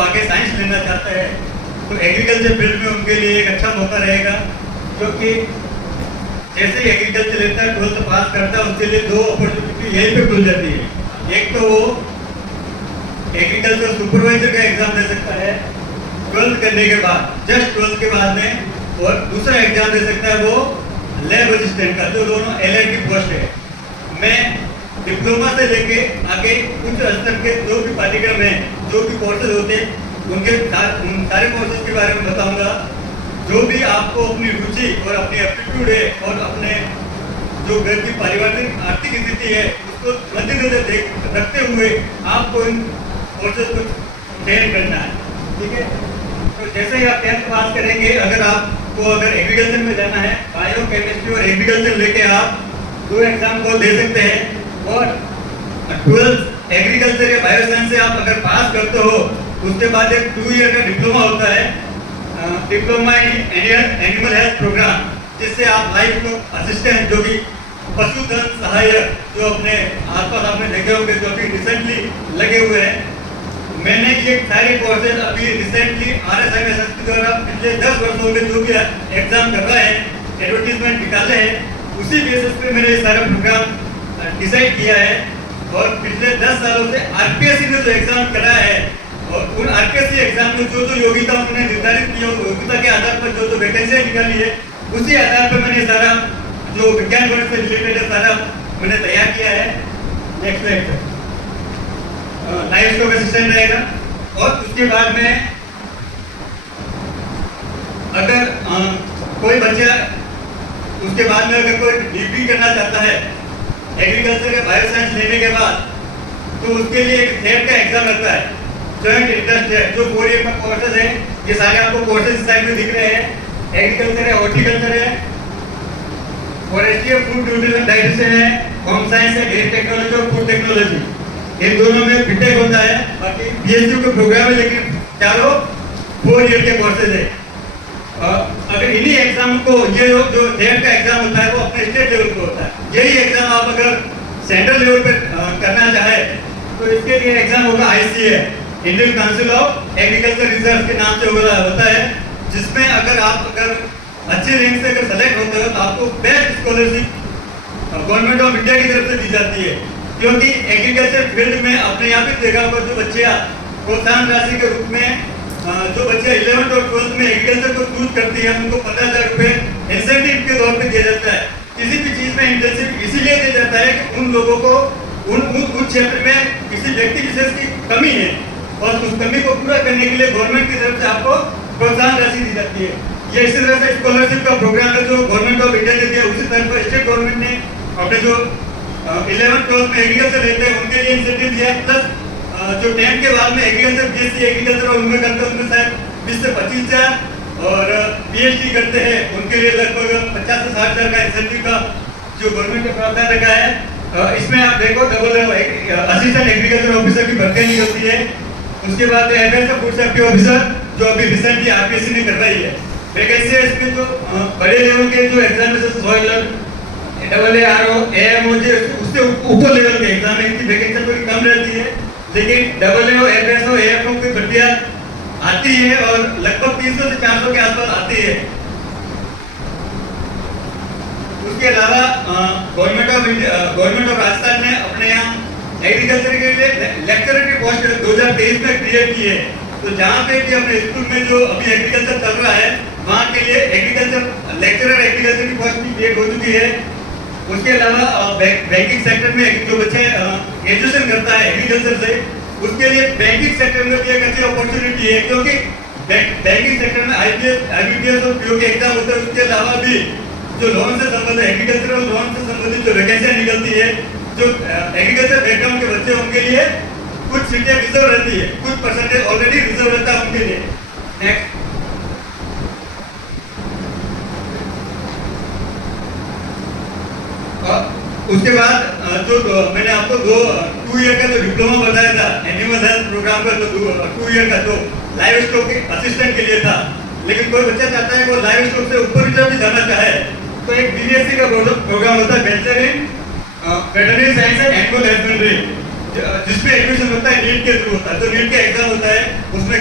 आगे साइंस लेना चाहता है तो एग्रीकल्चर फील्ड में उनके लिए एक अच्छा मौका रहेगा, क्योंकि जैसे ही एग्रीकल्चर लेता है 12th पास करता है उसके लिए दो अपॉर्चुनिटी यहीं पे खुल जाती है। एक तो वो एग्रीकल्चर सुपरवाइजर का एग्जाम दे सकता है 12th करने के बाद, जस्ट 12th के बाद में, और दूसरा एग्जाम दे सकता है वो लैब असिस्टेंट का, जो दोनों एलएड की पोस्ट है। मैं डिप्लोमा से लेके आगे उच्च स्तर के जो भी पाठ्यक्रम है, जो भी कोर्सेज होते हैं, उन सारे कोर्सेज के बारे में बताऊंगा। जो भी आपको अपनी रुचि और अपनी एप्टीट्यूड है और अपने जो घर की पारिवारिक आर्थिक स्थिति है उसको मद्देनजर रखते हुए आपको इन कोर्सेज को चयन करना है, ठीक है। तो जैसे ही आप 10th पास करेंगे, अगर एग्रीकल्चर में जाना है, बायो केमिस्ट्री और एग्रीकल्चर लेके आप 2 एग्जाम को दे सकते हैं। और 12th एग्रीकल्चर या बायो साइंस से आप अगर पास करते हो, उसके बाद एक 2 ईयर का डिप्लोमा होता है, diploma in animal health program, जिससे आप लाइफ को असिस्टेंट, जो कि पशुधन सहायक, जो अपने आसपास आपने देखे होंगे, जो अभी रिसेंटली लगे हुए हैं। मैंने ये सारे कोर्सेज अभी रिसेंटली RSMS के द्वारा पिछले 10 वर्षों में जो भी एग्जाम कर रहे हैं, एडवर्टीजमेंट निकाले हैं, उसी बेसिस पे मैंने ये सारा प्रोग्राम डिसाइड किया है। और पिछले 10 सालों से RPSC ने जो एग्जाम कराया है, और उन RPSC एग्जाम में जो योग्यता उन्होंने निर्धारित की है, योग्यता के आधार पर जो वैकेंसियाँ निकाली है, उसी आधार पर मैंने सारा जो विज्ञान गणित से रिलेटेड है सारा मैंने तैयार किया है। Next slide life stock assistant रहेगा। और उसके बाद में अगर कोई बच्चा उसके बाद में अगर कोई डिग्री करना चाहता है एग्रीकल्चर या बायो साइंस लेने के बाद, तो उसके लिए एक सेट का एग्जाम लगता है, जॉइंट इंटरेस्ट है, जो 4 ईयर का कोर्सेज है। ये सारे आपको कोर्सेज साइड में दिख रहे हैं। एग्रीकल्चर है, हॉर्टिकल्चर है, फॉरेस्ट्री, फूड न्यूट्रिशन डाइजेशन है, होम साइंस है, ग्रीन टेक्नोलॉजी और फूड टेक्नोलॉजी। इन दोनों में बीटेक होता है। बाकी PhD का प्रोग्राम है, लेकिन चारों 4 ईयर के कोर्सेज है। अगर इन्हीं एग्जाम को, ये जो सेट का एग्जाम होता है वो अपने स्टेट लेवल पे होता है। यही एग्जाम आप अगर सेंट्रल लेवल पे करना चाहे तो इसके लिए एग्जाम होगा ICA, Indian council of agriculture research के नाम से होता है, जिसमें अगर अच्छे रैंक से अगर सेलेक्ट होते हो तो आपको best scholarship government of India की तरफ से दी जाती है। क्योंकि एग्रीकल्चर फील्ड में अपने यहाँ पे देखा होगा, जो बच्चे प्रोत्साहन राशि के रूप में जो बच्चे 11th और 12th में एग्रीकल्चर को चूज करती है, उनको 15,000 रुपए इंसेंटिव के तौर पे दिया जाता है। किसी भी चीज में इंसेंटिव इसीलिए दिया जाता है कि उन लोगों को उन क्षेत्र में किसी व्यक्ति विशेष की कमी है, और उस कमी को पूरा करने के लिए गवर्नमेंट की तरफ से आपको प्रोत्साहन राशि दी जाती है। ये इसी तरह से स्कॉलरशिप का प्रोग्राम है जो गवर्नमेंट ऑफ इंडिया देती है। उसी तरह पर स्टेट गवर्नमेंट ने अपने जो 11th 12th में एग्रीकल्चर लेते हैं उनके लिए इंसेंटिव दिया, प्लस जो 10th के बाद में एग्रीकल्चर BSc एग्रीकल्चर और उनमें करते हैं उनमें शायद 20 से 25,000 और PhD करते हैं उनके लिए लगभग 50 से 60,000 का इंसेंटिव का जो गवर्नमेंट ने प्रावधान रखा है। इसमें आप देखो डबल असिस्टेंट एग्रीकल्चर ऑफिसर की भर्ती नहीं होती है। उसके बाद एग्रीकल्चर फूड सेफ्टी ऑफिसर जो अभी रिसेंटली RPSC ने कर रही है वैकेंसी है। इसमें जो बड़े लेवल के जो एग्जामिनेशन सॉइलर AARO AMO उससे ऊपर लेवल के एग्जाम है, इनकी वैकेंसी थोड़ी कम रहती है, लेकिन AAO FSO AFO की भर्तियां आती है और लगभग 300 से 400 के आसपास आती है। उसके अलावा गवर्नमेंट ऑफ राजस्थान ने अपने यहाँ एग्रीकल्चर के लिए लेक्चरर की पोस्ट 2023 में क्रिएट की है। तो जहाँ पे भी अपने स्कूल में जो अभी एग्रीकल्चर चल रहा है वहाँ के लिए एग्रीकल्चर लेक्चरर एग्रीकल्चर की पोस्ट भी क्रिएट हो चुकी है। उसके अलावा बैंकिंग सेक्टर में जो बच्चे ग्रेजुएशन करता है एग्रीकल्चर से, उसके लिए बैंकिंग सेक्टर में भी एक अच्छी अपॉर्चुनिटी है, क्योंकि बैंकिंग सेक्टर में IBPS और PO के एग्जाम होते हैं। उसके अलावा भी जो लोन से संबंधित एग्रीकल्चरल लोन से संबंधित जो वैकेंसियां निकलती है, जो एग्रीकल्चर बैकग्राउंड के बच्चे उनके लिए कुछ सीटें रिजर्व रहती है, कुछ परसेंटेज ऑलरेडी रिजर्व रहता है उनके लिए। नेक्स्ट उसके बाद जो मैंने आपको 2 ईयर का जो डिप्लोमा बताया था एनिमल हेल्थ प्रोग्राम का, जो 2 ईयर का जो लाइव स्टॉक के असिस्टेंट के लिए था, लेकिन कोई बच्चा चाहता है वो लाइव स्टॉक से ऊपर की तरफ भी जाना चाहे तो एक BSc का प्रोग्राम होता है, bachelor in veterinary science and animal husbandry, जिसमें एडमिशन होता है नीट के थ्रू होता है। तो नीट का एग्जाम होता है, उसमें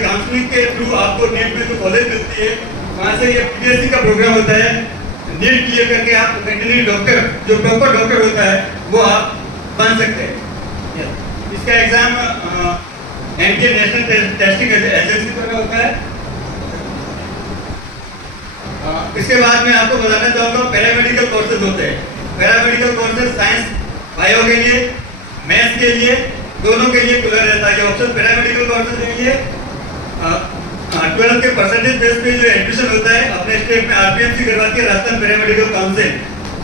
थ्रू आपको नीट में जो कॉलेज मिलती है वहाँ से ये पीएचडी का प्रोग्राम होता है, नीट क्लियर करके आप वेटरनरी डॉक्टर जो प्रॉपर डॉक्टर होता है वो आप बन सकते हैं। इसका exam NTA national testing agency द्वारा होता है। इसके बाद मैं आपको बताना चाहूँगा पैरामेडिकल कोर्सेज होते हैं। पैरामेडिकल कोर्सेज साइंस बायो के लिए, मैथ्स के लिए, दोनों के लिए खुला रहता है। ये ऑप्शन पैरामेडिकल कोर्सेज के लिए 12 के परसेंटेज बेस पे जो एडमिशन होता है अपने स्टेट में आरपीएमसी करवाती है, राजस्थान पैरामेडिकल काउंसिल,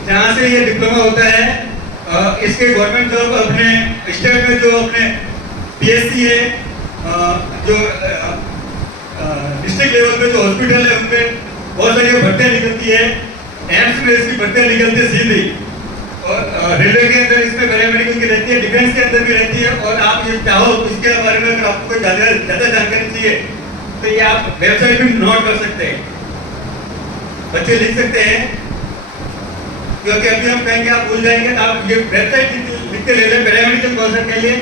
जहाँ से ये डिप्लोमा होता है। इसके गवर्नमेंट जॉब अपने स्टेट में जो अपने पीएससी है, जो डिस्ट्रिक्ट लेवल पे जो हॉस्पिटल है उनपे बहुत सारी भर्तियाँ निकलती है। एम्स में इसकी भर्तियाँ निकलती है सीधी, और रेलवे के अंदर इसमें पैरामेडिकल की रहती है, डिफेंस के अंदर भी रहती है। और आप ये चाहो इसके बारे में अगर आपको कोई ज़्यादा जानकारी चाहिए तो ये आप वेबसाइट पे नोट कर सकते हैं, बच्चे लिख सकते हैं, क्योंकि अभी हम कहेंगे आप भूल जाएंगे तो आप ये वेबसाइट लिख के ले लें पैरामेडिकल कोर्स के लिए,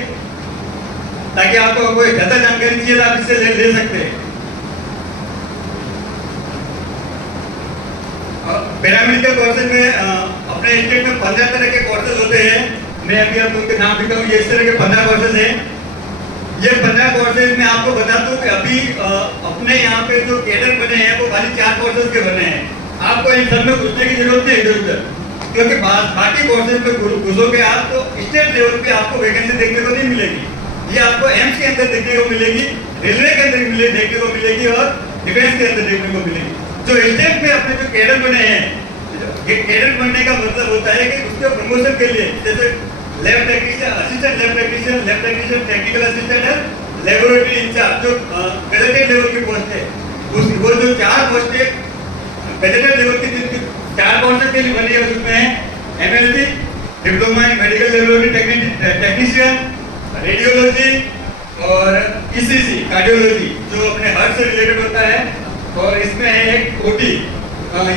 ताकि आपको कोई ज़्यादा जानकारी चाहिए तो आप इससे ले सकते हैं। पैरामेडिकल कोर्सेज में अपने स्टेट में 15 तरह के कोर्सेज होते हैं। मैं अभी आप उनके नाम लिखा हूँ, ये इस तरह के 15 कोर्सेज हैं। ये 15 कोर्सेज में आपको बता दूं कि अभी अपने यहाँ पे जो कैडर बने हैं वो खाली 4 कोर्सेज के बने हैं। आपको इन सब में घुसने की जरूरत नहीं इधर उधर, क्योंकि बाकी कोर्सेज में घुसोगे आप तो स्टेट लेवल पे आपको वैकेंसी देखने को नहीं मिलेगी। ये आपको एम्स के अंदर देखने को मिलेगी, रेलवे के अंदर देखने को मिलेगी, और डिफेंस के अंदर देखने को मिलेगी। जो स्टेट में अपने जो कैडर बने हैं, कैडर बनने का मतलब होता है कि उसके प्रमोशन के लिए, जैसे lab technician, assistant lab technician, technical assistant है, लेबोरेटरी इंचार्ज, जो गजेटेड लेवल की पोस्ट है, वो जो 4 पोस्ट है गजेटेड लेवल की 4 पोस्ट के लिए बनी है, उसमें MLT, diploma in medical laboratory technician, radiology और ईसीजी कार्डियोलॉजी जो अपने हार्ट से रिलेटेड होता है, और इसमें है एक ओटी,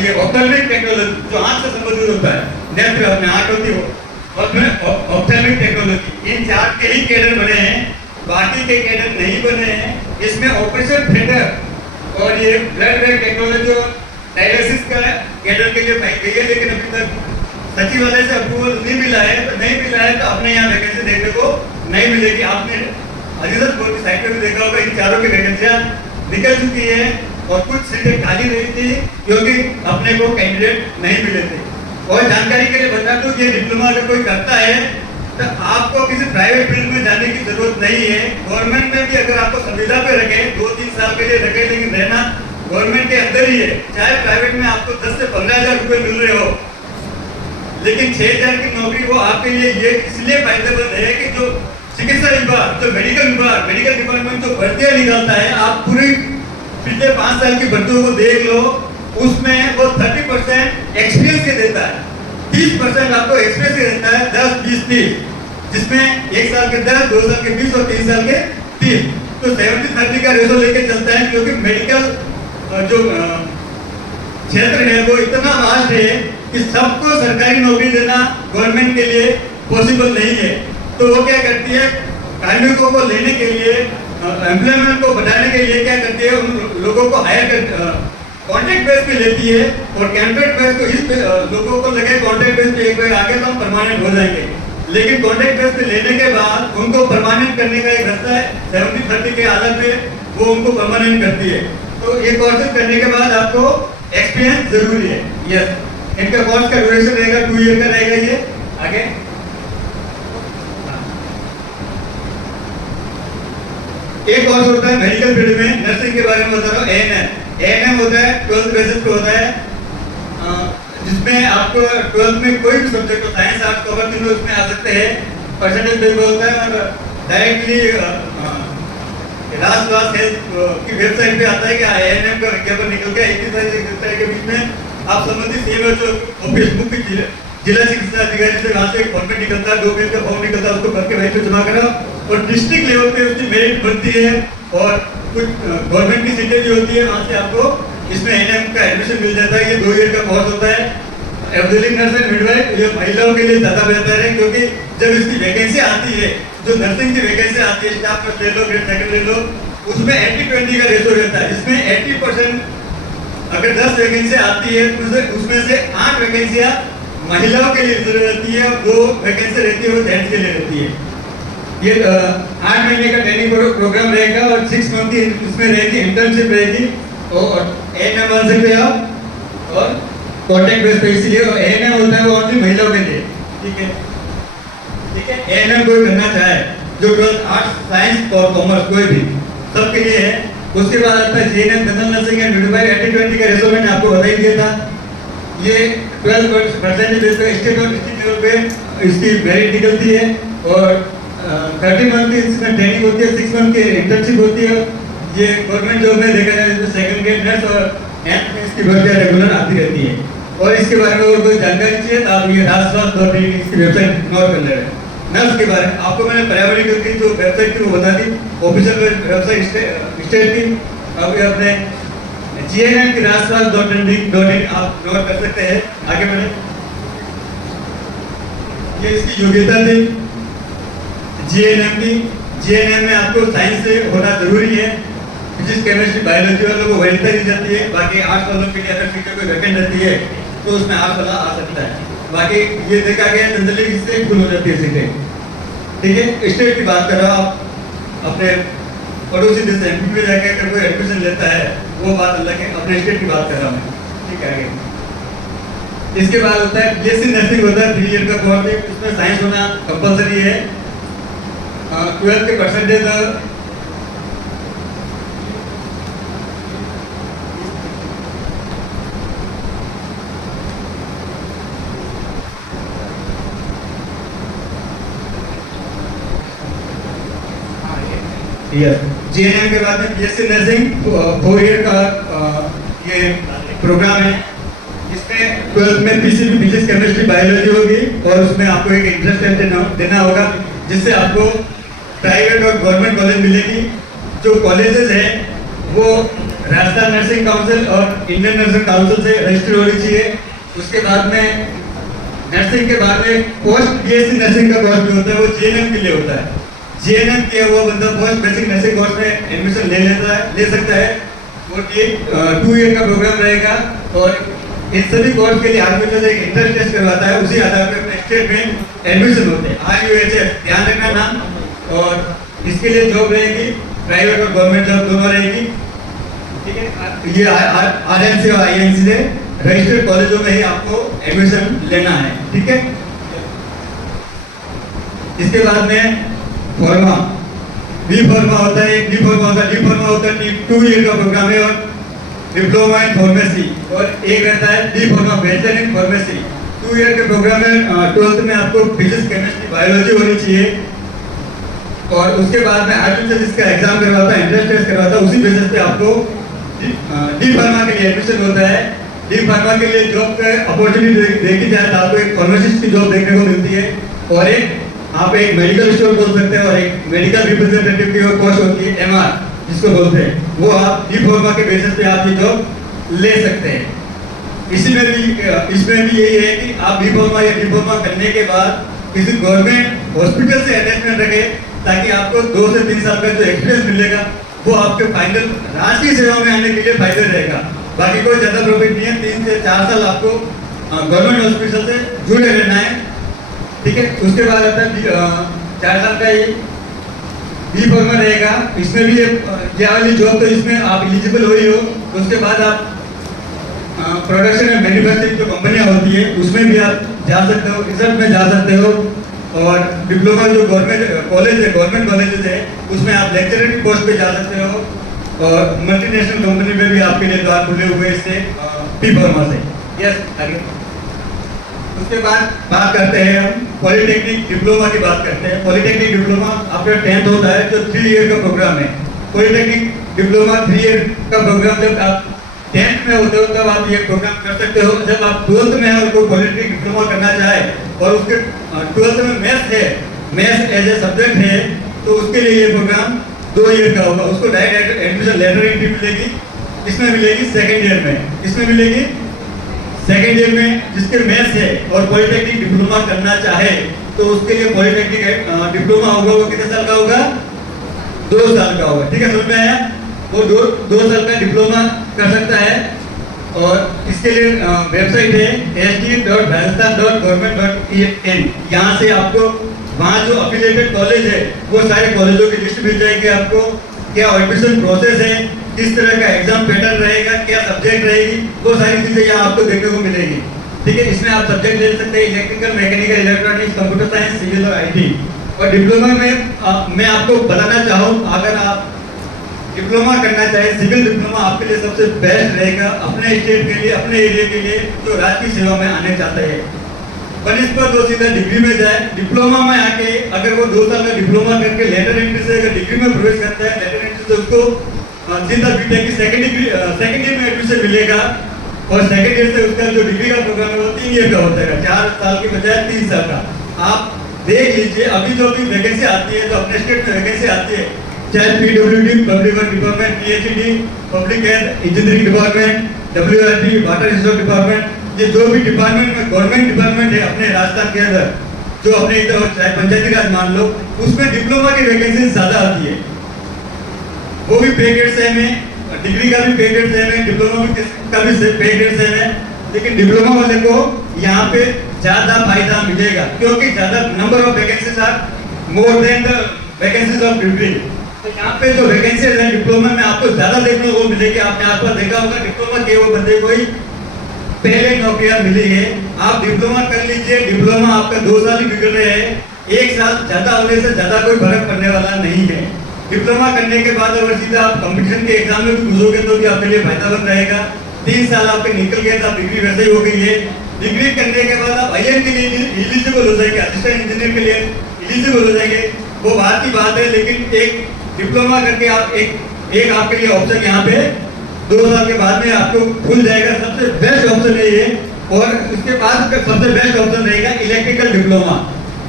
ये ऑप्थेल्मिक टेक्नोलॉजी जो आंख से संबंधित होता है, नेत्र अपने आंख होती है, ऑप्थेल्मिक टेक्नोलॉजी। इन 4 के ही कैडर बने हैं, बाकी के कैडर नहीं बने हैं। इसमें ऑपरेशन थिएटर और ये ब्लड बैंक टेक्नोलॉजी और डायलिसिस का कैडर के लिए पाई गई है, लेकिन अभी तक सचिवालय से अप्रूवल नहीं मिला है। तो नहीं मिला है तो अपने यहाँ वैकेंसी देखने को नहीं मिलेगी। आपने अधिकृत बोर्ड की साइट पर भी देखा होगा, इन 4 की वैकेंसियां निकल चुकी है, और कुछ सीटें खाली रही थी क्योंकि अपने को कैंडिडेट नहीं मिले थे। और जानकारी के लिए बता दूं, ये डिप्लोमा अगर कोई करता है तो आपको किसी प्राइवेट फील्ड में जाने की जरूरत नहीं है। गवर्नमेंट में भी अगर आपको संविदा पे रखे 2-3 साल के लिए रखे, लेकिन रहना गवर्नमेंट के अंदर ही है। चाहे प्राइवेट में आपको 10 से 15,000 रुपए मिल रहे हो, लेकिन 6,000 की नौकरी वो आपके लिए ये इसलिए फायदेमंद है कि जो चिकित्सा विभाग, जो मेडिकल डिपार्टमेंट जो भर्तियां निकालता है, आप पूरी पिछले 5 साल की भर्तियों को देख लो, उसमें वो 30% एक्सपीरियंस के देता है, 30% आपको एक्सपीरियंस के देता है, 10, 20, 30, जिसमें 1 साल के 10, 2 साल के 20 और 3 साल के 30। तो 70-30 का रेशो लेके चलता है, क्योंकि मेडिकल जो क्षेत्र है वो इतना वास्ट है कि सबको सरकारी नौकरी देना गवर्नमेंट के लिए पॉसिबल नहीं है। तो वो क्या करती है, कार्मिकों को लेने के लिए, एम्प्लॉयमेंट को बढ़ाने के लिए क्या करती है, उन लोगों को हायर कर कॉन्ट्रैक्ट बेस पे लेती है, और कॉन्ट्रैक्ट बेस को इस लोगों को लगे कॉन्ट्रैक्ट बेस पे एक बार आगे तो हम परमानेंट हो जाएंगे, लेकिन कॉन्ट्रैक्ट बेस पे लेने के बाद उनको परमानेंट करने का एक रास्ता है 70-30 के आदत पे वो उनको परमानेंट करती है। तो ये कोर्सेज करने के बाद आपको एक्सपीरियंस जरूरी है। यस, इनका कोर्स का ड्यूरेशन रहेगा 2 ईयर का रहेगा। ये आगे एक कोर्स होता है मेडिकल फील्ड में, नर्सिंग के बारे में बता रहा हूँ। एएनएम होता है, 12th बेसिस पे होता है, जिसमें आपको 12th में कोई भी सब्जेक्ट हो, साइंस आर्ट्स कवर तीनों उसमें आ सकते हैं, परसेंटेज बेस पे होता है, और डायरेक्टली राष्ट्र हेल्थ की वेबसाइट पे आता है कि एएनएम का विज्ञापन निकल गया। 21 तारीख के बीच में आप संबंधित सीएमएचओ ऑफिस मुख्य जिला चिकित्सा अधिकारी से वहाँ से एक फॉर्मेट निकलता है, 2 पेज का फॉर्म निकलता है, उसको भर के वहीं पे जमा करो, और डिस्ट्रिक्ट लेवल पे उसकी मेरिट बनती है, और कुछ गवर्नमेंट की सीटें भी होती है, वहाँ से आपको इसमें एएनएम का एडमिशन मिल जाता है। ये 2 ईयर का कोर्स होता है। ऑक्सिलरी नर्स एंड मिडवाइफ ये महिलाओं के लिए ज़्यादा बेहतर है, क्योंकि जब इसकी वैकेंसी आती है, जो नर्सिंग की वैकेंसी आती है, स्टाफ नर्स ले लो, ग्रेड 2 ले लो, उसमें 80-20 का रेशो रहता है, जिसमें 80% अगर 10 वैकेंसी आती है तो उसमें से 8 वैकेंसियाँ महिलाओं के लिए रिजर्व रहती है और 2 वैकेंसी रहती है वो जेंट्स के लिए रहती है। ये 8 महीने का ट्रेनिंग प्रोग्राम रहेगा और 6 मंथ की उसमें रहेगी इंटर्नशिप रहेगी और एएनएम बन सकते हैं आप और कॉन्टैक्ट बेस पे, इसलिए एएनएम होता है वो ओनली महिलाओं के लिए। ठीक है, ठीक है। एएनएम कोई करना चाहे जो 12th आर्ट्स साइंस और कॉमर्स कोई भी सबके लिए है। उसके बाद आता है GNM general nursing and midwifery 80-20 का रेशो मैंने आपको बता ही दिया था। ये 12% बेस पे स्टेट और डिस्ट्रिक्ट लेवल पे इसकी मेरिट निकलती है और 30 मंथ की इसमें ट्रेनिंग होती है, 6 मंथ की इंटर्नशिप होती है। ये गवर्नमेंट जॉब में देखा जाए तो सेकंड ग्रेड नर्स और एंड में इसकी भर्तियाँ रेगुलर आती रहती है। और इसके बारे में और कोई जानकारी चाहिए तो आप ये राजस्वास्थ्य इसकी वेबसाइट नोट कर ले रहे हैं। नर्स के बारे में आपको मैंने पर्यावरण की जो वेबसाइट थी वो बता दी, ऑफिशियल वेबसाइट स्टेट की। अब ये अपने जीएनएम की राजस्वास्थ्य.in आप नोट कर सकते हैं। आगे बढ़े, ये इसकी योग्यता थी जीएनएम की। जीएनएम में आपको साइंस से होना जरूरी है, फिजिक्स केमिस्ट्री बायोलॉजी वालों को वैधता दी जाती है। बाकी आर्ट्स वालों के लिए अगर फ्यूचर कोई वैकेंट रहती है तो उसमें आर्ट्स वाला आ सकता है। बाकी ये देखा गया जनरली इससे फुल हो जाती है सीटें। ठीक है, स्टेट की बात कर रहा हूँ, आप अपने पड़ोसी देश एमपी में जाके अगर कोई एडमिशन लेता है वो बात अलग है, अपने स्टेट की बात कर रहा हूँ मैं। ठीक है, आगे इसके बाद होता है बीएससी नर्सिंग होता है 3 ईयर का कोर्स, इसमें साइंस होना कंपलसरी है। 12th के परसेंटेज जीएनएम के बाद में बीएससी नर्सिंग 4 ईयर का ये प्रोग्राम है। इसमें 12th में पीसीबी फिजिक्स केमिस्ट्री बायोलॉजी होगी और उसमें आपको एक इंटरेस्ट देना होगा जिससे आपको प्राइवेट और गवर्नमेंट कॉलेज मिलेगी। जो कॉलेजेस है वो राजस्थान नर्सिंग काउंसिल और इंडियन नर्सिंग काउंसिल से रजिस्टर होनी चाहिए। उसके बाद में नर्सिंग के बाद में पोस्ट बीएससी नर्सिंग का कोर्स भी होता है, वो जीएनएम के लिए होता है। जीएनएम किया हुआ बंदा पोस्ट बेसिक नर्सिंग कोर्स में एडमिशन ले सकता है। वो 2 ईयर का प्रोग्राम रहेगा और इन सभी कोर्स के लिए आर्मी से एक इंट्रेंस टेस्ट करवाता है, उसी आधार पर अपने स्टेट में एडमिशन होते हैं। RUHF ध्यान रखना नाम, और इसके लिए जॉब रहेगी, प्राइवेट और गवर्नमेंट जॉब दोनों रहेगी। ठीक है, ये RNC और INC से रजिस्टर्ड कॉलेजों में ही आपको एडमिशन लेना है। ठीक है, इसके बाद में फॉर्मा बी फॉर्मा होता है, एक डी फॉर्मा होता है। डी फॉर्मा होता है 2 ईयर का प्रोग्राम है और डिप्लोमा इन फार्मेसी, और एक रहता है डी फॉर्मा बैचलर इन फार्मेसी। 2 ईयर के प्रोग्राम में 12th में आपको फिजिक्स केमिस्ट्री बायोलॉजी होनी चाहिए और उसके बाद में आर्टिफिशियल इसका एग्जाम करवाता है, एंट्रेंस टेस्ट करवाता है, उसी बेसिस पे आपको डी फार्मा के लिए एडमिशन होता है। डी फार्मा के लिए जॉब का अपॉर्चुनिटी देखी जाए तो आपको एक फार्मासिस्ट की जॉब देखने को मिलती है और एक आप एक मेडिकल स्टोर बोल सकते हैं और एक मेडिकल रिप्रेजेंटेटिव की पोस्ट होती है MR जिसको बोलते हैं, वो आप डी फार्मा के बेसिस पे आप ये जॉब ले सकते हैं। इसमें भी यही है कि आप डी फार्मा या डी फार्मा करने के बाद किसी गवर्नमेंट हॉस्पिटल से अटैचमेंट रखें ताकि आपको 2 से 3 साल का जो एक्सपीरियंस मिलेगा वो आपके फाइनल राष्ट्रीय सेवा में आने के लिए फायदा रहेगा। बाकी कोई ज़्यादा प्रॉफिट नहीं है, 3 से 4 साल आपको गवर्नमेंट हॉस्पिटल से जुड़े रहना है। ठीक है, उसके बाद आता है 4 साल का ये बी फॉर्मा रहेगा। इसमें भी ये वाली जॉब तो इसमें आप एलिजिबल हो ही हो। उसके बाद आप प्रोडक्शन एंड मैन्युफैक्चरिंग जो कंपनियां होती है उसमें भी आप जा सकते हो, रिसर्च में जा सकते हो। और डिप्लोमा जो गवर्नमेंट कॉलेज है, गवर्नमेंट कॉलेजेस है, उसमें आप लेक्चरर की पोस्ट पे जा सकते हो और मल्टीनेशनल कंपनी में भी आपके लिए द्वार खुले हुए इससे बी फॉर्मा से। यस, आगे उसके बाद बात करते हैं हम पॉलिटेक्निक डिप्लोमा की बात करते हैं। पॉलिटेक्निक डिप्लोमा आपका 10th होता है जो 3 ईयर का प्रोग्राम है। पॉलिटेक्निक डिप्लोमा 3 ईयर का प्रोग्राम जब आप 10th में होते हो तब आप ये प्रोग्राम कर सकते हो। जब आप 12th में और कोई पॉलिटेक्निक डिप्लोमा करना चाहे और उसके 12th में मैथ्स है, मैथ्स एज ए सब्जेक्ट है, तो उसके लिए ये प्रोग्राम 2 ईयर का होगा। उसको डायरेक्ट एडमिशन लेटर एंट्री मिलेगी, इसमें मिलेगी सेकेंड ईयर में, इसमें मिलेगी सेकेंड ईयर में। जिसके मैथ्स है और पॉलिटेक्निक डिप्लोमा करना चाहे तो उसके लिए पॉलिटेक्निक डिप्लोमा होगा, वो कितने साल का होगा? 2 साल का होगा, ठीक है, समझ में आया? वो 2 साल का डिप्लोमा कर सकता है। और इसके लिए वेबसाइट है st.rajasthan.government.in। यहाँ से आपको वहाँ जो अफिलिएटेड कॉलेज है वो सारे कॉलेजों की लिस्ट मिल जाएगी आपको, क्या एडमिशन प्रोसेस है, किस तरह का एग्जाम पैटर्न रहेगा, क्या सब्जेक्ट रहेगी, वो सारी चीज़ें यहाँ आपको देखने को मिलेगी, ठीक है। इसमें आप सब्जेक्ट ले सकते हैं electrical, mechanical, electronics, computer science, civil और IT। और डिप्लोमा में मैं आपको बताना चाहूँ, अगर आप डिप्लोमा करना चाहे, सिविल डिप्लोमा आपके लिए सबसे बेस्ट रहेगा अपने स्टेट के लिए, अपने एरिया के लिए जो राज्य की सेवा में आने चाहते हैं। बनस्पत वो सीधा डिग्री में जाए। डिप्लोमा में आके अगर वो 2 साल में डिप्लोमा करके लेटर एंट्री से अगर डिग्री में प्रवेश करता है, लेटर एंट्री से उसको सीधा बीटेक की सेकेंड ईयर में एडमिशन मिलेगा। और सेकेंड ईयर से उसका जो डिग्री का प्रोग्राम है वो 3 ईयर का होता है, 4 साल के बजाय 3 साल का। आप देख लीजिए अभी जो भी वैकेंसी आती है, जो अपने स्टेट में वैकेंसी आती है, चाहे PWD public work department, PHED public health engineering department, WRD water resource department, ये जो भी डिपार्टमेंट में गवर्नमेंट डिपार्टमेंट है अपने राजस्थान के अंदर, जो अपने इधर चाहे पंचायती राज मान लो, उसमें डिप्लोमा की वैकेंसी ज्यादा आती है। वो भी पे ग्रेड सेम है, डिग्री का भी पे ग्रेड सेम है, डिप्लोमा का भी पे ग्रेड सेम है, लेकिन डिप्लोमा वाले को यहाँ पे ज्यादा फायदा मिलेगा क्योंकि ज्यादा number of vacancies are more than the vacancies of degree. तो यहाँ पे जो वैकेंसीज है डिप्लोमा में आपको ज्यादा देखने को मिलेगी। आपने आसपास देखा होगा डिप्लोमा के वो बंदे कोई पहले नौकरियां मिली है। आप डिप्लोमा कर लीजिए, डिप्लोमा आपका 2 साल ही बिगड़ रहे हैं, 1 साल ज्यादा होने से ज्यादा कोई फर्क पड़ने वाला नहीं है। डिप्लोमा करने के बाद अगर सीधा आप कंपटीशन के एग्जाम में भी घुसोगे तो भी आपके लिए फायदामंद रहेगा। 3 साल आपके निकल गए तो डिग्री वैसे ही हो गई है। डिग्री करने के बाद आप IIM के लिए एलिजिबल हो जाएंगे, असिस्टेंट इंजीनियर के लिए एलिजिबल हो जाएंगे, वो बात की बात है। लेकिन एक डिप्लोमा करके आप एक आपके लिए ऑप्शन यहाँ पे 2 साल के बाद में आपको खुल जाएगा। सबसे बेस्ट ऑप्शन है ये। और उसके बाद सबसे बेस्ट ऑप्शन रहेगा इलेक्ट्रिकल डिप्लोमा,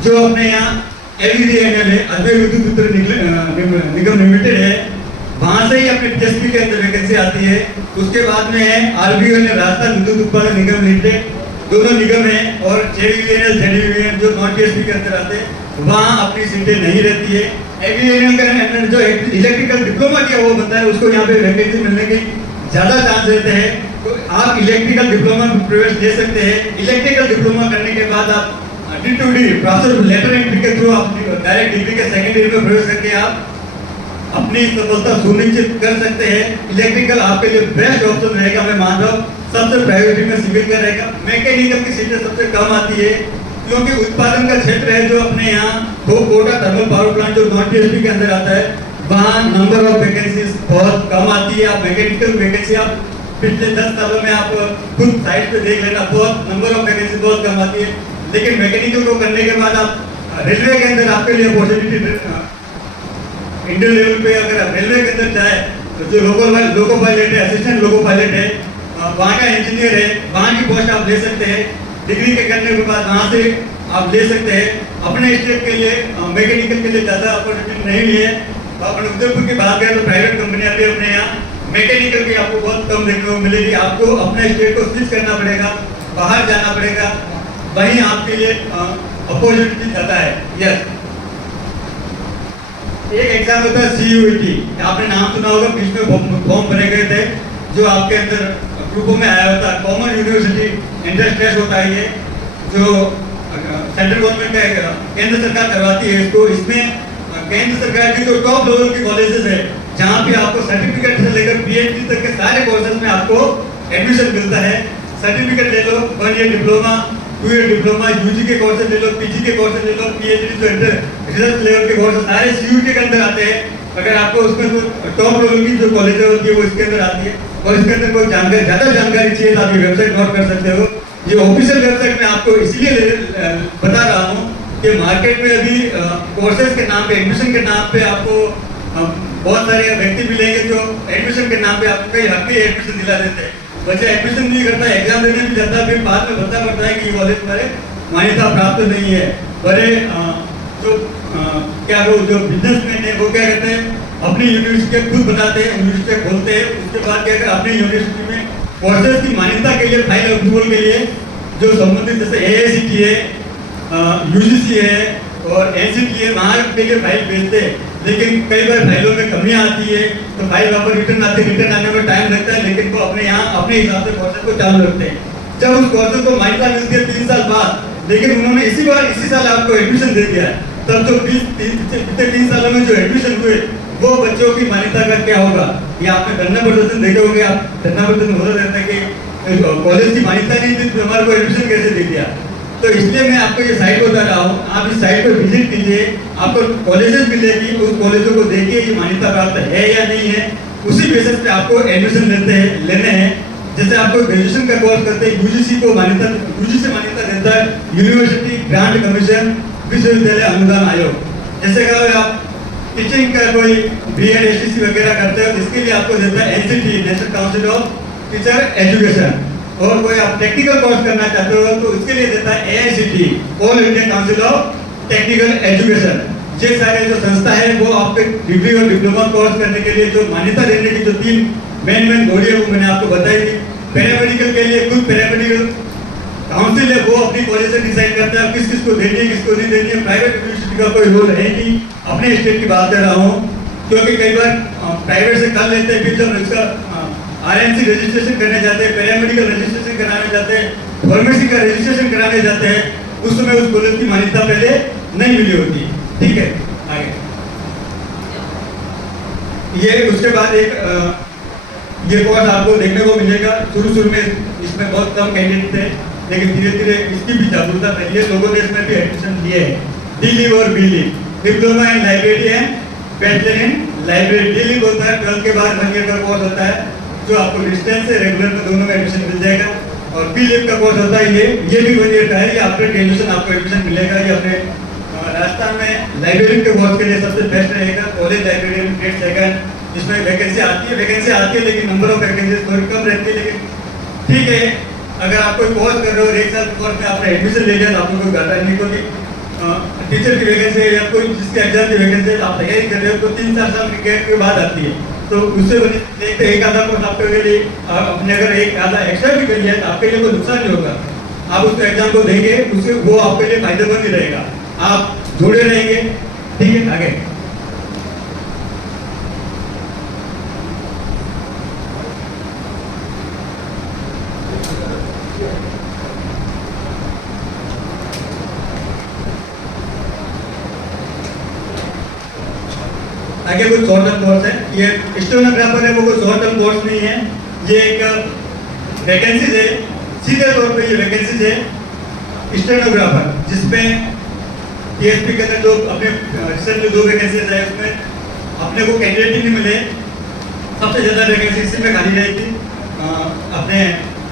जो अपने यहाँ AVDNL है, अजमेर विद्युत वितरण निगम लिमिटेड है, वहां से ही अपने TSP के अंदर वैकेंसी आती है। उसके बाद में है RVNL, राजस्थान विद्युत उत्पादन निगम लिमिटेड, दोनों निगम है। और JVVNL, ZVVNL जो नॉन TSP के अंदर आते हैं, वहाँ अपनी सीटें नहीं रहती है। AVNL का जो इलेक्ट्रिकल डिप्लोमा किया वो बनता है, उसको यहाँ पे वैकेंसी मिलने के ज्यादा चांस रहते हैं। तो आप इलेक्ट्रिकल डिप्लोमा में प्रवेश ले सकते हैं। इलेक्ट्रिकल डिप्लोमा करने के बाद आप D2D प्रोफेसर लेटर एंट्री के थ्रू आप डायरेक्ट डिग्री के सेकेंड ईयर में प्रवेश करके आप अपनी सफलता सुनिश्चित कर सकते हैं। इलेक्ट्रिकल आपके लिए बेस्ट ऑप्शन रहेगा, मैं मान रहा हूँ। सबसे प्रायोरिटी में सिविल का रहेगा। मैकेनिकल की सीटें सबसे कम आती है क्योंकि उत्पादन का क्षेत्र है जो अपने यहाँ कोटा थर्मल पावर प्लांट जो नॉन TSP के अंदर आता है, वहाँ नंबर ऑफ वैकेंसीज बहुत कम आती है। आप मैकेनिकल वैकेंसी आप पिछले 10 सालों में आप खुद साइट पे देख लेना, बहुत नंबर ऑफ वैकेंसी बहुत कम आती है। लेकिन मैकेनिकल को करने के बाद आप रेलवे के अंदर आपके लिए अपॉर्चुनिटी, इंडियन लेवल पे अगर आप रेलवे के अंदर जाए तो जो लोको पायलट है, असिस्टेंट लोको पायलट है, वहाँ का इंजीनियर है, वहाँ की पोस्ट आप ले सकते हैं। डिग्री के करने के बाद वहाँ से आप ले सकते हैं। अपने स्टेट के लिए मैकेनिकल के लिए ज़्यादा अपॉर्चुनिटी नहीं है। अपने उदयपुर की बात करें तो प्राइवेट कंपनियां भी अपने यहाँ मैकेनिकल की आपको बहुत कम देखने को मिलेगी। आपको अपने स्टेट को स्विच करना पड़ेगा, बाहर जाना पड़ेगा, वहीं आपके लिए अपॉर्चुनिटी ज़्यादा है। यस, एक एग्जाम होता है CUET, आपने नाम सुना होगा, बीच में फॉर्म भरे गए थे जो आपके अंदर ग्रुपों में आया होता है। कॉमन यूनिवर्सिटी एंट्रेंस टेस्ट होता है ये, जो सेंट्रल गवर्नमेंट का केंद्र सरकार करवाती है इसको। इसमें केंद्र सरकार की जो टॉप लेवल की कॉलेजेस है, जहाँ पे आपको सर्टिफिकेट से लेकर PhD तक के सारे कोर्सेज में आपको एडमिशन मिलता है। सर्टिफिकेट ले लो, 1 year diploma, 2 year diploma, UG के कोर्सेज ले लो, PG के कोर्सेज ले लो, PhD जो रिसर्च लेवल के कोर्सेज सारे CUET के अंदर आते हैं। अगर आपको उसमें तो टॉप लेवल की जो कॉलेज होती है वो इसके अंदर आती है। और इसके अंदर कोई जानकारी, ज़्यादा जानकारी चाहिए तो आप ये वेबसाइट नोट कर सकते हो। ये ऑफिशियल वेबसाइट में आपको इसलिए बता रहा हूँ कि मार्केट में अभी कोर्सेज के नाम पे, एडमिशन के नाम पे आपको बहुत सारे व्यक्ति मिलेंगे जो एडमिशन के नाम पे आपको कई हक के एडमिशन दिला देते हैं। बच्चा एडमिशन नहीं करता, एग्जाम देने भी जाता है, फिर बाद में पता पड़ता है कि ये कॉलेज हमारे मान्यता प्राप्त नहीं है। बड़े जो बिजनेसमैन है वो क्या करते हैं, अपनी यूनिवर्सिटी खुद बनाते हैं, यूनिवर्सिटी खोलते हैं। उसके बाद क्या करते हैं, अपनी यूनिवर्सिटी में कोर्सेज की मान्यता के लिए, फाइल अप्रूवल के लिए जो संबंधित जैसे AICTE है, UGC है और NCT है, वहाँ के लिए फाइल भेजते हैं। लेकिन कई बार फाइलों में कमियां आती है, तो फाइल वापस रिटर्न आने में टाइम लगता है, लेकिन वो अपने यहाँ अपने हिसाब से प्रोसेस को चालू रखते हैं। जब उस प्रोसेस को मान्यता मिलती है 3 साल बाद, लेकिन उन्होंने इसी साल आपको एडमिशन दे दिया है, तब जो 3 सालों में जो एडमिशन हुए वो बच्चों की मान्यता का क्या होगा? ये आपने धरना प्रदर्शन देखे होंगे, आप धरना प्रदर्शन होता रहता है कि कॉलेज की मान्यता नहीं थी तो हमारे को एडमिशन कैसे दे दिया। तो इसलिए मैं आपको ये साइट बता रहा हूँ, आप इस साइट पर विजिट कीजिए, आपको कॉलेजेस मिलेगी, उस कॉलेजों को देखिए ये मान्यता प्राप्त है या नहीं है, उसी बेसिस पे आपको एडमिशन लेने हैं। जैसे आपको ग्रेजुएशन का कोर्स करते हैं, यूजीसी मान्यता देता है यूनिवर्सिटी ग्रांट कमीशन, विश्वविद्यालय अनुदान आयोग। जैसे अगर आप टीचिंग का कोई बीएड एसटीसी वगैरह करते हो, इसके लिए आपको देता है NCT, national council of teacher education. और कोई आप टेक्निकल कोर्स करना चाहते हो तो इसके लिए देता है AICT, all India council of technical education. ये सारे जो संस्था है वो आपके डिग्री और डिप्लोमा कोर्स करने के लिए जो मान्यता देने की जो 3 मेन बॉडी है वो मैंने आपको बताई थी। पैरामेडिकल के लिए खुद पैरामेडिकल काउंसिल है, वो अपनी कॉलेज से डिसाइड करता है किस को देनी है, किसको नहीं देनी है। प्राइवेट यूनिवर्सिटी का कोई रोल है नहीं। अपने स्टेट की बात कर रहा हूँ, क्योंकि कई बार प्राइवेट से कर लेते हैं, फिर जब इसका आरएमसी रजिस्ट्रेशन करने जाते हैं, पैरामेडिकल रजिस्ट्रेशन कराने जाते हैं, फार्मेसी का रजिस्ट्रेशन कराने जाते हैं, उस समय उस कॉलेज की मान्यता पहले नहीं मिली होती। ठीक है, आगे ये उसके बाद ये कोर्स आपको देखने को मिलेगा। शुरू में इसमें बहुत कम कैंडिडेट थे, लेकिन धीरे धीरे इसकी भी जागरूकता फैली है, लोगों ने इसमें भी एडमिशन लिए है। डी और B diploma in library and bachelor in library. D होता है 12th के बाद 1 ईयर का कोर्स होता है, जो आपको डिस्टेंस से रेगुलर में दोनों में एडमिशन मिल जाएगा। और बी का कोर्स होता है ये भी 1 ईयर का है। ये आफ्टर ग्रेजुएशन आपको एडमिशन मिलेगा। ये अपने राजस्थान में लाइब्रेरी के कोर्स के लिए सबसे बेस्ट रहेगा। कॉलेज लाइब्रेरी ग्रेड 2 जिसमें वैकेंसी आती है, लेकिन नंबर ऑफ वैकेंसी थोड़ी कम रहती है, लेकिन ठीक है। अगर आप कोई कोर्स कर रहे हो, 1 साल के कोर्स में आपने एडमिशन ले लिया तो आपको कोई घाटा नहीं, क्योंकि टीचर की वैकेंसी है या कोई जिसके एग्जाम की वैकेंसी है, आप तैयारी कर रहे हो तो 3-4 साल की गैप के बाद आती है, तो उससे देखते एक आधा कोर्स आपके लिए अपने अगर एक आधा एक्स्ट्रा भी कर लिया तो आपके लिए कोई नुकसान नहीं होगा। आप उसको एग्जाम को देंगे, उससे वो आपके लिए फायदेमंद ही रहेगा, आप जुड़े रहेंगे। ठीक है, आगे आगे कोई शॉर्ट टर्म कोर्स है। ये स्टेनोग्राफर है, वो कोई शॉर्ट टर्म कोर्स नहीं है। ये एक वैकेंसीज है, सीधे तौर पे ये वैकेंसीज है स्टेनोग्राफर, जिसमें टीएसपी के अंदर जो अपने रिसेंटली 2 वैकेंसीज है, उसमें अपने को कैंडिडेट ही नहीं मिले। सबसे ज़्यादा वैकेंसी इसी में खाली रही थी। अपने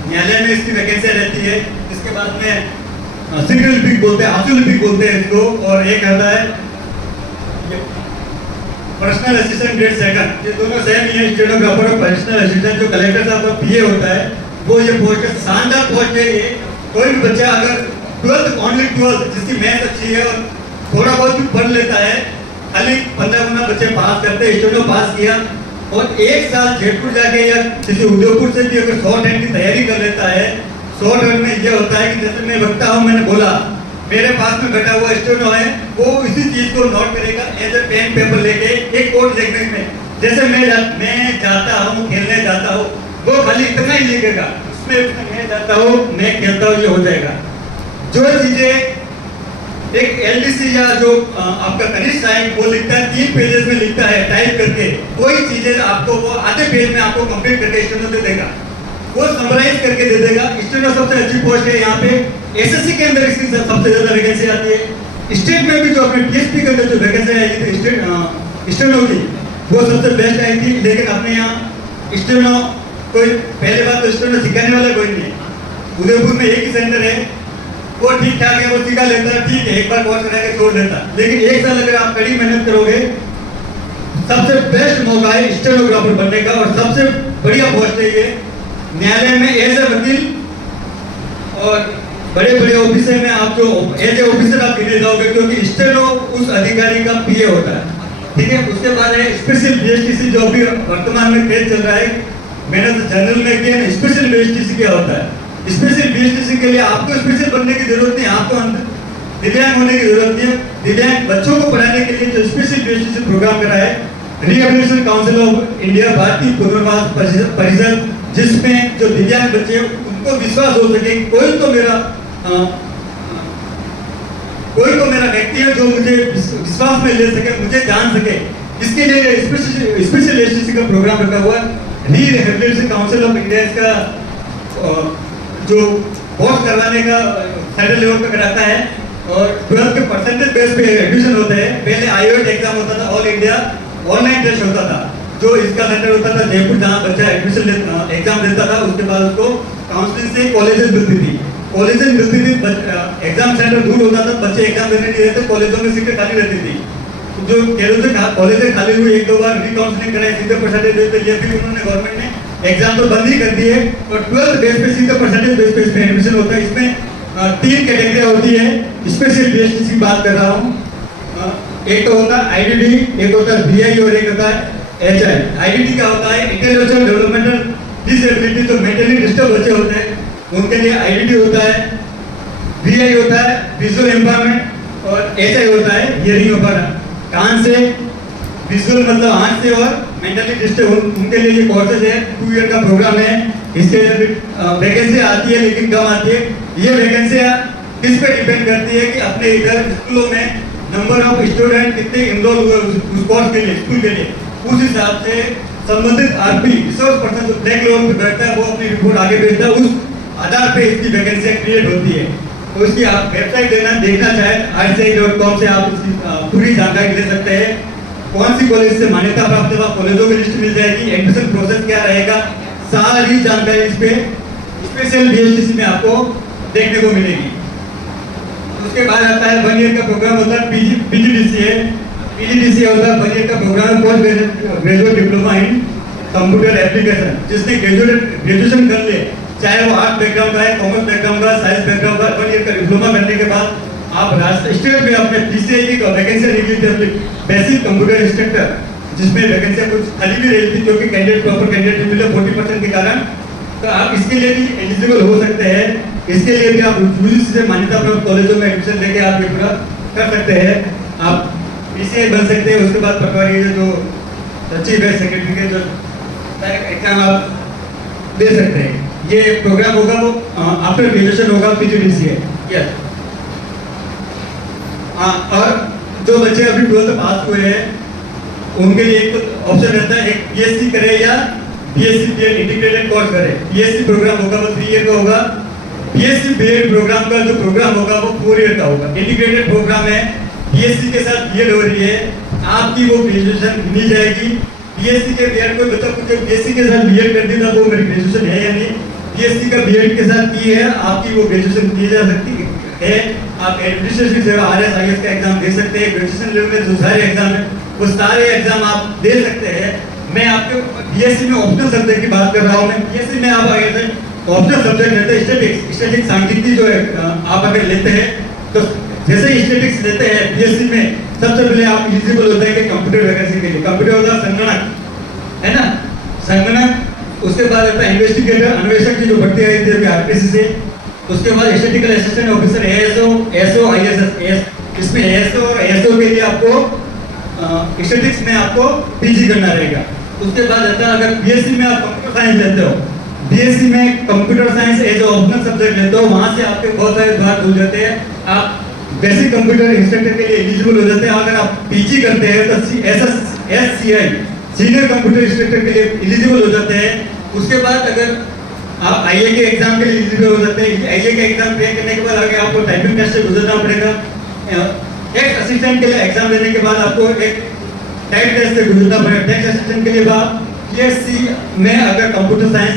न्यायालय में इसकी वैकेंसी रहती है। इसके बाद में सिंगल लिपिक बोलते हैं, आंसू लिपिक बोलते हैं इसको। और एक आता है पर्सनल असिस्टेंट ग्रेड 2, ये दोनों सेम ही है। स्टेनोग्राफर और पर्सनल असिस्टेंट जो कलेक्टर साहब का पीए होता है, वो ये पोस्ट है। शानदार पोस्ट है ये। कोई भी बच्चा अगर 12th जिसकी मैथ अच्छी है और थोड़ा बहुत भी पढ़ लेता है, खाली 15 बच्चे पास करते हैं। स्टेनो पास किया और 1 साल जयपुर जाके या किसी उदयपुर से भी अगर शॉर्ट हैंड की तैयारी कर लेता है। शॉर्ट हैंड में ये होता है कि जैसे मैं बता हूँ, मैंने बोला मेरे पास में बैठा हुआ स्टेनो है, वो इसी चीज को नोट करेगा एज ए पेन पेपर लेके एक कोड लिखने में। जैसे मैं जाता हूँ खेलने जाता हूँ, वो खाली इतना ही लिखेगा, उसमें मैं जाता हूँ मैं खेलता हूँ, ये हो जाएगा। जो चीजें एक एलडीसी या जो आपका कनिष्ठ साइंस वो लिखता है 3 पेजेस में लिखता है टाइप करके, वही चीजें आपको वो आधे पेज में आपको कंप्लीट करके स्टेनो दे देगा, वो समराइज करके दे देगा। स्टेनो सबसे अच्छी पोस्ट है यहाँ पे। एसएससी के अंदर इसकी सबसे ज्यादा वैकेंसी आती है। स्टेट में भी जो अपने टीएसपी के अंदर जो वैकेंसी आई थी स्टेनो की, वो सबसे बेस्ट आई थी। लेकिन अपने यहाँ स्टेनो कोई पहले बात तो स्टेनो सिखाने वाला कोई नहीं है। उदयपुर में एक ही सेंटर है, वो ठीक ठाक है, वो सिखा लेता है, ठीक है, एक बार कोर्स करा के छोड़ देता। लेकिन 1 साल अगर आप कड़ी मेहनत करोगे, सबसे बेस्ट मौका है स्टेनोग्राफर बनने का। और सबसे बढ़िया पोस्ट है ये। न्यायालय में एज ए वकील और बड़े बड़े ऑफिसर में आप जो एज ए ऑफिसर आप गिने जाओगे, क्योंकि स्टेनो उस अधिकारी का पीए होता है। ठीक है, उसके बाद है स्पेशल बीएसटीसी, जो अभी वर्तमान में क्रेज चल रहा है। मैंने तो जनरल में किया, स्पेशल बीएसटीसी क्या होता है। स्पेशल बीएसटीसी के लिए आपको स्पेशल बनने की जरूरत नहीं, आपको दिव्यांग होने की जरूरत नहीं है। दिव्यांग बच्चों को पढ़ाने के लिए जो स्पेशल बेसिस प्रोग्राम करा है रिहेबिलिटेशन काउंसिल ऑफ इंडिया, भारतीय पुनर्वास परिषद, जिसमें जो दिव्यांग बच्चे उनको विश्वास हो सके कोई तो मेरा व्यक्ति है जो मुझे विश्वास में ले सके, मुझे जान सके, इसके लिए स्पेशल एजुकेशन का प्रोग्राम रखा हुआ है। रिहेबिलिटेशन काउंसिल ऑफ इंडिया इसका जो कोर्स करवाने का सेंट्रल लेवल पे कराता है और 12th के परसेंटेज बेस पे एडमिशन होता है। पहले आईओएट एग्जाम होता था, ऑल इंडिया ऑनलाइन टेस्ट होता था, जो इसका सेंटर होता था जयपुर, जहाँ बच्चा एडमिशन एग्जाम देता था। उसके बाद उसको काउंसलिंग से कॉलेजेस मिलती थी, एग्जाम सेंटर दूर होता था, बच्चे एग्जाम देने नहीं रहते, कॉलेजों में सीटें खाली रहती थी। जो कॉलेजें खाली हुई, एक दो बार रिकाउंसलिंग कराई, सीधे परसेंटेज बेस पे, ये भी उन्होंने गवर्नमेंट ने एग्जाम तो बंद ही कर दी है और 12th बेस पे सीधे परसेंटेज बेस पे इसमें एडमिशन होता है। इसमें 3 कैटेगरियां होती है, स्पेशल बीएसटी की बात कर रहा हूँ। एक तो होता है आईडीडी, एक होता है बीआई और एक होता है एचआई। आईडीडी का होता है इंटेलेक्चुअल डेवलपमेंटल डिसेबिलिटी, जो मेंटली डिस्टर्ब बच्चे होते हैं उनके लिए आईडीडी होता है, वीआई होता है विजुअल एम्पावरमेंट और एचआई होता है हियरिंग एम्पावरमेंट। कान से विजुअल मतलब आंख से और मेंटली डिस्टर्ब, उनके लिए ये कोर्सेज है, 2 ईयर का प्रोग्राम है। इसके लिए वैकेंसी आती है लेकिन कम आती है। ये वैकेंसियाँ किस पे डिपेंड करती है कि अपने इधर स्कूलों में नंबर ऑफ स्टूडेंट कितने इनरोल हुए उस कोर्स के लिए, स्कूल के लिए, उस हिसाब से संबंधित आरपी रिसोर्स पर्सन जो ब्लैक लेवल पे बैठता है वो अपनी रिपोर्ट आगे भेजता है, उस आधार पे इसकी वैकेंसियाँ क्रिएट होती है। तो उसकी आप वेबसाइट देखना चाहें ICI.com से आप इसकी पूरी जानकारी ले सकते हैं। कौन सी कॉलेज से मान्यता प्राप्त है, कॉलेजों की लिस्ट मिल जाएगी, एडमिशन प्रोसेस क्या रहेगा, सारी जानकारी इस पे स्पेशल बीएसटीसी में आपको देखने को मिलेगी। उसके बाद आता है 1 ईयर का प्रोग्राम होता है पीजीडीसीए होता है 1 ईयर का program, post graduate diploma in computer application. जिसने ग्रेजुएशन कर ले, चाहे वो आर्ट बैकग्राउंड का है, कॉमर्स बैकग्राउंड का, साइंस बैकग्राउंड का, 1 ईयर का डिप्लोमा करने के बाद आप राष्ट्रीय स्टेट में अपने पीसीआई की वैकेंसी निकली थी अपनी बेसिक कंप्यूटर इंस्ट्रक्टर, जिसमें वैकेंसी कुछ खाली भी रही थी क्योंकि प्रॉपर कैंडिडेट मिले 40% के कारण। तो आप इसके लिए भी एलिजिबल हो सकते हैं। इसके लिए भी आप यूजीसी से मान्यता प्राप्त कॉलेजों में एडमिशन लेके आप ये पूरा कर सकते हैं, आप पीसीआई बन सकते हैं। उसके बाद पटवारी जो सचिव है, सेक्रेटरी के जो एग्जाम आप दे सकते हैं। ये प्रोग्राम होगा वो आफ्टर ग्रेजुएशन होगा पीजीडीसीए। यस, और जो बच्चे अभी 12th पास हुए हैं उनके लिए एक तो ऑप्शन रहता है, एक बीएससी करे या बीएससी बीएड इंटीग्रेटेड कोर्स करे। बीएससी प्रोग्राम होगा वो 3 ईयर का होगा, बीएससी बीएड प्रोग्राम का जो प्रोग्राम होगा वो 4 ईयर का होगा। इंटीग्रेटेड प्रोग्राम है, बीएससी के साथ बीएड हो रही है, आपकी वो ग्रेजुएशन गिनी जाएगी। बीएससी के बीएड को बच्चा कुछ बीएससी के साथ बीएड कर दिया वो मेरी ग्रेजुएशन है या नहीं, बीएससी का बीएड के साथ की है, आपकी वो ग्रेजुएशन की जा सकती है। आप एडमिनिस्ट्रेशन सेवा आरएस आईएएस का एग्जाम दे सकते हैं। ग्रेजुएशन लेवल में जो सारे एग्जाम है वो सारे एग्जाम आप दे सकते हैं। मैं आपके बीएससी में ऑप्शनल सब्जेक्ट की बात कर रहा हूँ। मैं बीएससी में आप आगे से ऑप्शनल सब्जेक्ट लेते हैं, स्टैटिक्स सांख्यिकी जो है आप अगर लेते हैं तो जैसे ही स्टैटिक्स लेते हैं बीएससी में सबसे पहले आप एलिजिबल होते हैं कि कंप्यूटर वैकेंसी के लिए। कंप्यूटर होता है संगणक, है ना, संगणक। उसके बाद आता है इन्वेस्टिगेटर, अन्वेषक की जो भर्ती आई थी अभी आरपीसी से। उसके बाद statistical assistant officer ASO IAS. इसमें एएसओ और एएसओ के लिए आपको स्टैटिस्टिक्स में आपको पीजी करना रहेगा। उसके बाद आता है अगर बीएससी में आप कंप्यूटर साइंस लेते हो, बीएससी में computer science as optional subject लेते हो, वहां से आपके बहुत सारे द्वार खुल जाते हैं, आप बेसिक कंप्यूटर इंस्ट्रक्टर के लिए एलिजिबल हो जाते हैं। अगर आप पीजी करते हैं तो SCI सीनियर कंप्यूटर इंस्ट्रक्टर के लिए एलिजिबल हो जाते हैं। उसके बाद अगर आप आईए के एग्जाम के लिए एलिजिबल हो जाते हैं। आईए के एग्जाम क्लियर करने के बाद आगे आपको टाइपिंग टेस्ट से गुजरना पड़ेगा। टेक्स्ट असिस्टेंट के लिए एग्जाम देने के बाद आपको एक टाइप टेस्ट से गुजरना पड़ेगा। टेक्स्ट असिस्टेंट के लिए आप बीएससी में अगर कंप्यूटर साइंस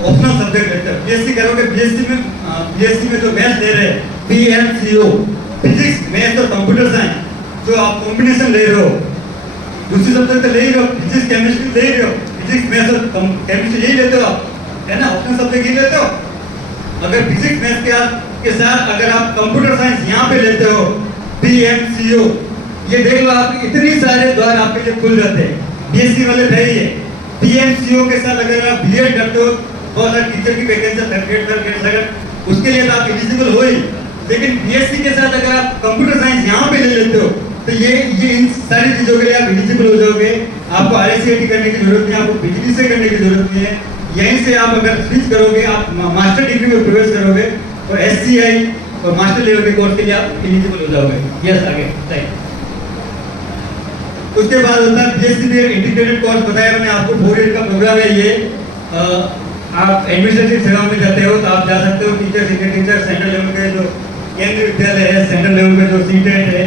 ऑप्शनल सब्जेक्ट लेते हैं, बीएससी करोगे, बीएससी में जो मैथ्स ले रहे हैं PMCO, फिजिक्स मैथ्स और कंप्यूटर साइंस जो आप कॉम्बिनेशन ले रहे हो, दूसरी सब्जेक्ट ले रहे हो, फिजिक्स केमिस्ट्री ले रहे हो, फिजिक्स मैथ्स और केमिस्ट्री यही लेते हो आप, है ना, ऑप्शनल सब्जेक्ट ही लेते हो। अगर फिजिक्स मैथ्स के साथ अगर आप कंप्यूटर साइंस यहाँ पे लेते हो PMCO, ये देख लो आप इतनी सारे द्वार आपके लिए खुल जाते हैं। बीएससी वाले नहीं है, PMCO के साथ अगर आप बीएड करते हो बहुत सारे टीचर की वैकेंसी 3 ग्रेड अगर उसके लिए तो आप एलिजिबल हो ही। लेकिन बीएससी के साथ अगर आप कंप्यूटर साइंस यहाँ पे ले लेते हो तो ये इन सारी चीज़ों के लिए आप एलिजिबल हो जाओगे। आपको RSCIT करने की जरूरत नहीं, आपको PGD से करने की जरूरत नहीं है। यहीं से आप अगर स्विच करोगे, आप मास्टर डिग्री में प्रवेश करोगे और SCI और मास्टर लेवल के कोर्स के लिए आप एलिजिबल हो जाओगे। यस, आगे राइट। उसके बाद होता है BSc में इंटीग्रेटेड कोर्स, बताया मैंने आपको 4 ईयर का प्रोग्राम है ये। आप एडमिनिस्ट्रेटिव सेवा में जाते हो तो आप जा सकते हो, teacher senior teacher central level के जो केंद्रीय विद्यालय है, सेंट्रल लेवल पे जो सीटेट है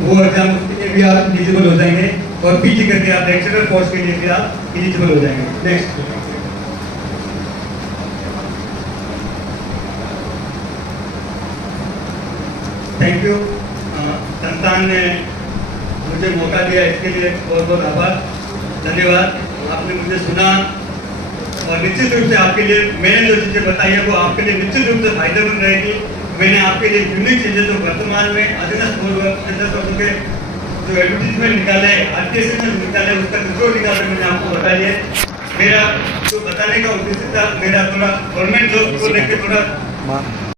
वो एग्जाम, उसके लिए भी आप एलिजिबल हो जाएंगे और PG करके आप लेक्चरर कोर्स के लिए भी आप एलिजिबल हो जाएंगे। Next, thank you. संस्थान ने मुझे मौका दिया, इसके लिए बहुत बहुत आभार, धन्यवाद। आपने मुझे सुना और निश्चित रूप से आपके लिए मैंने जो चीज़ें बताई है वो आपके लिए निश्चित रूप से फायदेमंद रहेगी। मैंने आपके लिए यूनिक चीज़ें जो वर्तमान में अधीनस्थ वर्षों के जो एडवर्टीजमेंट निकाले, RTC में निकाले, उसका कंट्रोल निकाल मैंने आपको बता दिया। मेरा जो बताने का उद्देश्य था, मेरा थोड़ा गवर्नमेंट जॉब को लेकर थोड़ा